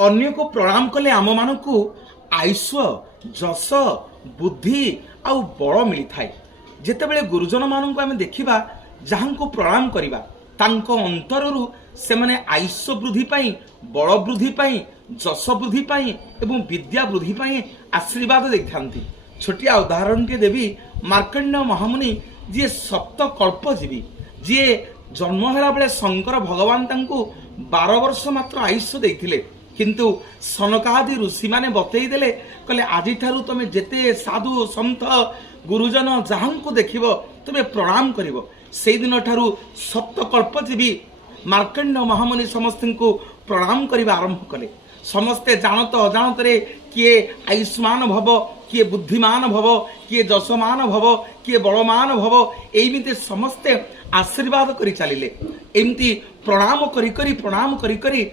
अन्य को प्रणाम कले आम मान को आयुष जस बुद्धि आउ बल मिली थाए। जेतेबेले गुरुजन मान को आम देखा जहाँ को प्रणाम करवा तांको अंतररू से माने आयुष वृद्धि पाई बल वृद्धि पाई जस वृद्धि पाई एवं विद्या वृद्धि पाई आशीर्वाद देखांती। छोटिया उदाहरण के देवी मार्कंड महामुनि जी सप्त कल्पजीवी जी जन्म होला बेले शंकर भगवान तांको 12 वर्ष मात्र आयुष देइथिले किंतु सनकादि ऋषि माने बतई देले कहले आजि ठारू तमे जेते साधु संत गुरुजन जहां को देखिबो तमे प्रणाम करिवो। सेई दिन ठारू सप्तकल्पजीवी मार्कंड महामुनि समस्त को प्रणाम करने आरंभ कले। समस्ते जानत अजाणत किए आयुष्मान भव किए बुद्धिमान भव किए जसमान भव किए बलमान भव एमती समस्ते आशीर्वाद करी चलिले। एमती प्रणाम करी मार्कंड